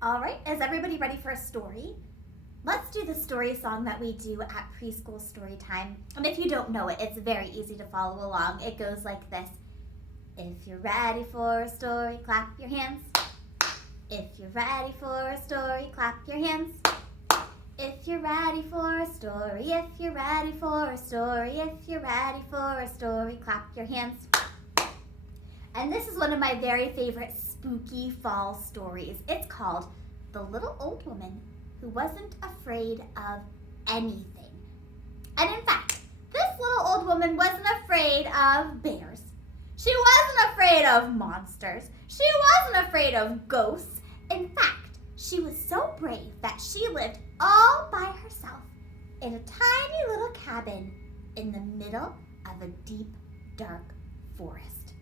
All right, is everybody ready for a story? Let's do the story song that we do at Preschool Storytime. And if you don't know it, it's very easy to follow along. It goes like this. If you're ready for a story, clap your hands. If you're ready for a story, clap your hands. If you're ready for a story, if you're ready for a story, if you're ready for a story, clap your hands. And this is one of my very favorite spooky fall stories. It's called The Little Old Woman Who Wasn't Afraid of Anything. And in fact, this little old woman wasn't afraid of bears. She wasn't afraid of monsters. She wasn't afraid of ghosts. In fact, she was so brave that she lived all by herself in a tiny little cabin in the middle of a deep, dark forest.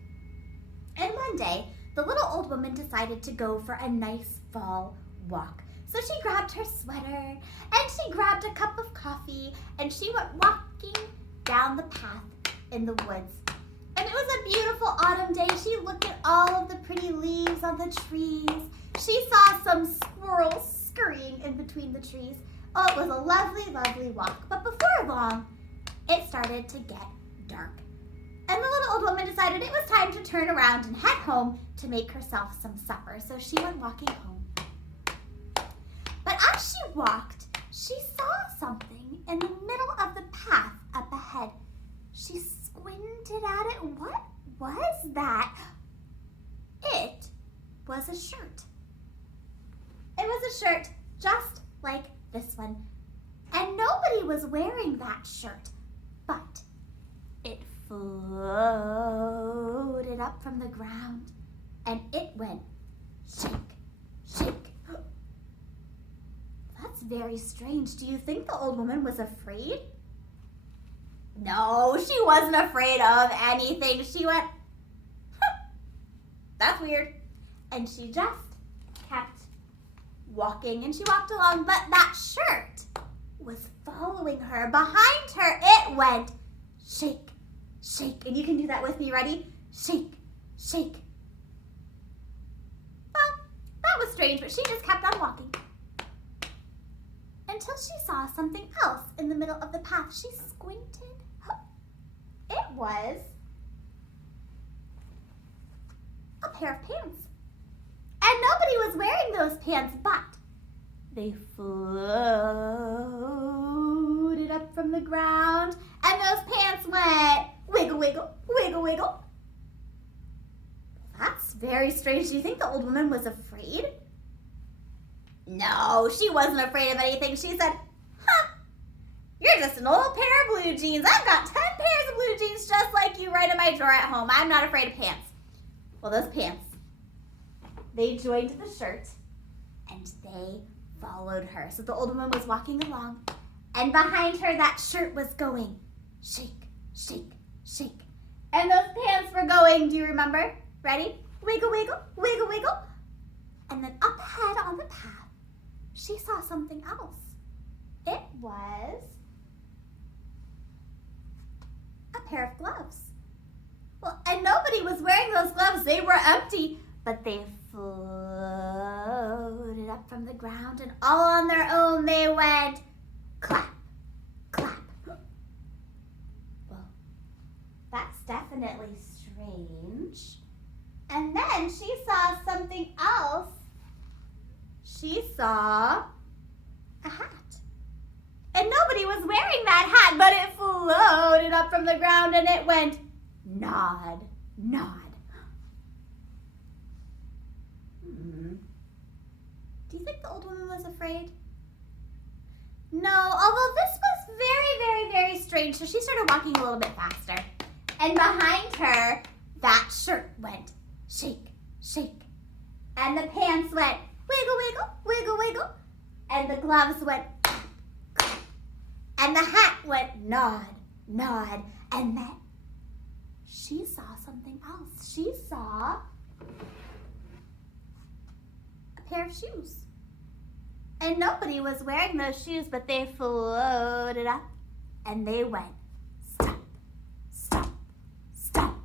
And one day, the little old woman decided to go for a nice fall walk. So she grabbed her sweater and she grabbed a cup of coffee and she went walking down the path in the woods. And it was a beautiful autumn day. She looked at all of the pretty leaves on the trees. She saw some squirrels scurrying in between the trees. Oh, it was a lovely, lovely walk. But before long, it started to get dark. And the little old woman decided it was time to turn around and head home to make herself some supper. So she went walking home. But as she walked, she saw something in the middle of the path up ahead. She squinted at it. What was that? It was a shirt. It was a shirt just like this one. And nobody was wearing that shirt, but it floated up from the ground and it went shake, shake. That's very strange. Do you think the old woman was afraid? No, she wasn't afraid of anything. She went, that's weird. And she just kept walking and she walked along, but that shirt was following her. Behind her, it went shake, shake. And you can do that with me. Ready? Shake, shake. Well, that was strange, but she just kept on walking. Until she saw something else in the middle of the path. She squinted. It was a pair of pants. And nobody was wearing those pants, but they floated up from the ground and those pants went wiggle, wiggle, wiggle, wiggle. That's very strange. Do you think the old woman was afraid? No, she wasn't afraid of anything. She said, you're just an old pair of blue jeans. I've got 10 pairs of blue jeans just like you right in my drawer at home. I'm not afraid of pants. Well, those pants, they joined the shirt and they followed her. So the old woman was walking along and behind her that shirt was going shake, shake, shake. And those pants were going, do you remember? Ready? Wiggle, wiggle, wiggle, wiggle. And then up ahead on the path, she saw something else. It was a pair of gloves. Well, and nobody was wearing those gloves. They were empty, but they floated up from the ground and all on their own they went clap, clap. Well, that's definitely strange. And then she saw something else. She saw a hat. And nobody was wearing that hat, but it floated up from the ground and it went nod, nod. Do you think the old woman was afraid? No, although this was very, very, very strange. So she started walking a little bit faster. And behind her, that shirt went shake, shake. And the pants went wiggle, wiggle, wiggle, wiggle. And the gloves went clap, clap. And the hat went nod, nod. And then she saw something else. She saw a pair of shoes. And nobody was wearing those shoes, but they floated up and they went stop, stop, stop,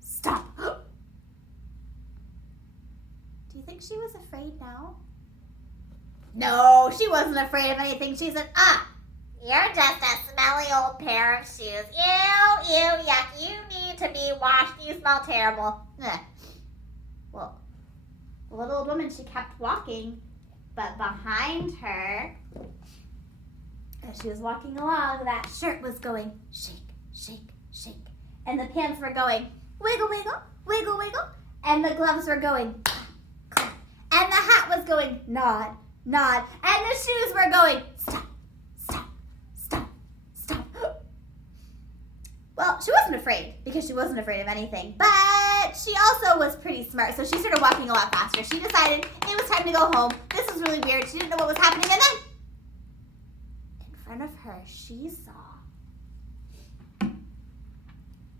stop. Do you think she was afraid now? No, she wasn't afraid of anything. She said, you're just a smelly old pair of shoes. Ew, yuck. You need to be washed. You smell terrible. Well, the little old woman, she kept walking, but behind her, as she was walking along, that shirt was going shake, shake, shake. And the pants were going wiggle, wiggle, wiggle, wiggle. And the gloves were going clap, clap. And the hat was going nod, nod. And the shoes were going stop, stop, stop, stop. Well, she wasn't afraid because she wasn't afraid of anything. But she also was pretty smart. So she started walking a lot faster. She decided it was time to go home. This was really weird. She didn't know what was happening. And then in front of her, she saw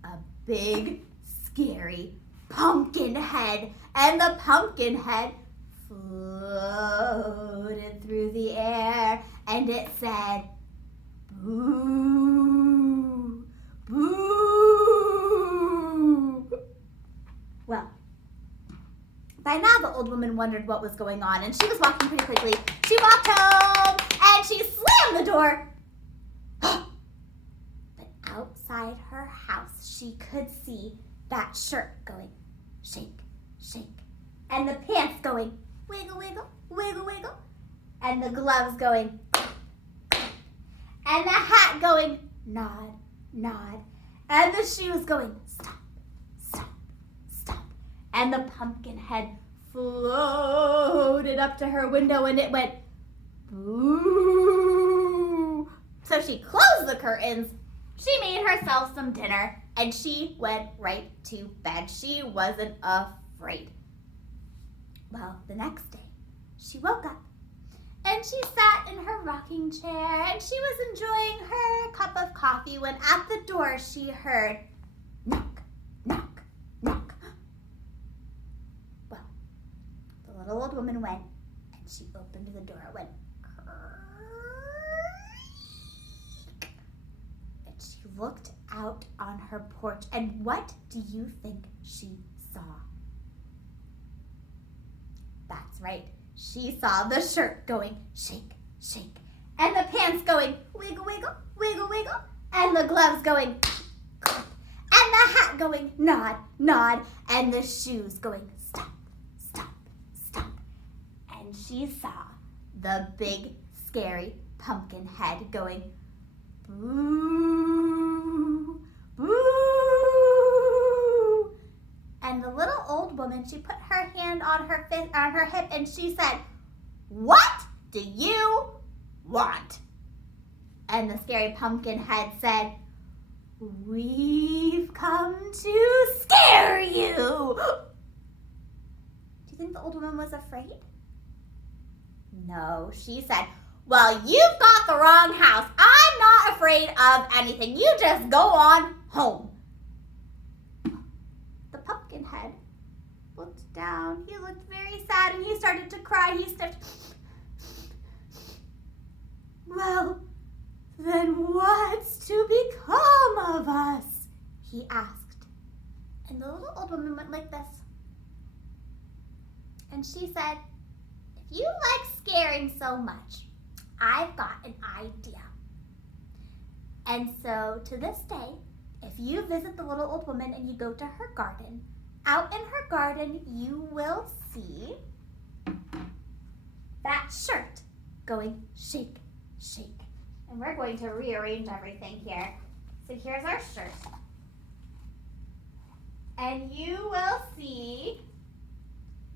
a big, scary pumpkin head, and the pumpkin head floated through the air, and it said, boo, boo. Well, by now the old woman wondered what was going on, and she was walking pretty quickly. She walked home, and she slammed the door. But outside her house, she could see that shirt going shake, shake, and the pants going wiggle, wiggle, wiggle, wiggle, and the gloves going and the hat going nod, nod, and the shoes going stop, stop, stop, and the pumpkin head floated up to her window and it went boo. So she closed the curtains. She made herself some dinner, and she went right to bed. She wasn't afraid. Well, the next day, she woke up, and she sat in her rocking chair, and she was enjoying her cup of coffee when at the door she heard knock, knock, knock. Well, the little old woman went, and she opened the door. It went She looked out on her porch, and what do you think she saw? That's right. She saw the shirt going shake, shake, and the pants going wiggle, wiggle, wiggle, wiggle, and the gloves going clap, and the hat going nod, nod, and the shoes going stop, stop, stop. And she saw the big, scary pumpkin head going boo, boo. And the little old woman, she put her hand on her hip and she said, "What do you want?" And the scary pumpkin head said, "We've come to scare you." Do you think the old woman was afraid? No, she said, "Well, you've got the wrong house. I'm not afraid of anything. You just go on home." The pumpkin head looked down. He looked very sad and he started to cry. He sniffed. "Well, then what's to become of us?" he asked. And the little old woman went like this. And she said, "If you like scaring so much, I've got an idea." And so to this day, if you visit the little old woman and you go to her garden, out in her garden you will see that shirt going shake, shake. And we're going to rearrange everything here. So here's our shirt. And you will see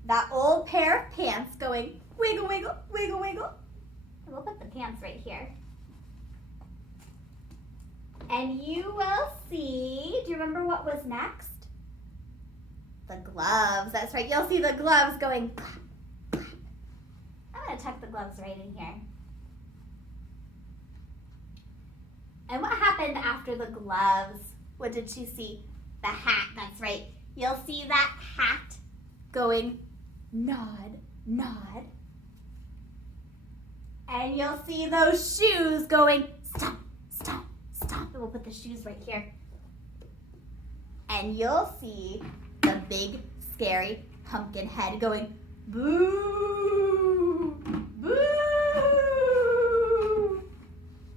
that old pair of pants going wiggle, wiggle, wiggle, wiggle. And we'll put the pants right here. And you will see, do you remember what was next? The gloves, that's right. You'll see the gloves going clap, clap. I'm going to tuck the gloves right in here. And what happened after the gloves? What did she see? The hat, that's right. You'll see that hat going nod, nod. And you'll see those shoes going stop, stop, stop. And we'll put the shoes right here. And you'll see the big, scary pumpkin head going boo, boo.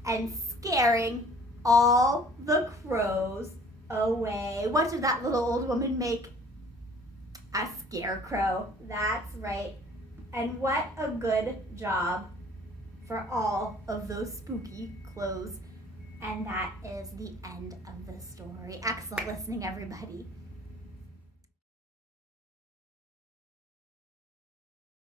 and scaring all the crows away. What did that little old woman make? A scarecrow. That's right. And what a good job for all of those spooky clothes. And that is the end of the story. Excellent listening, everybody.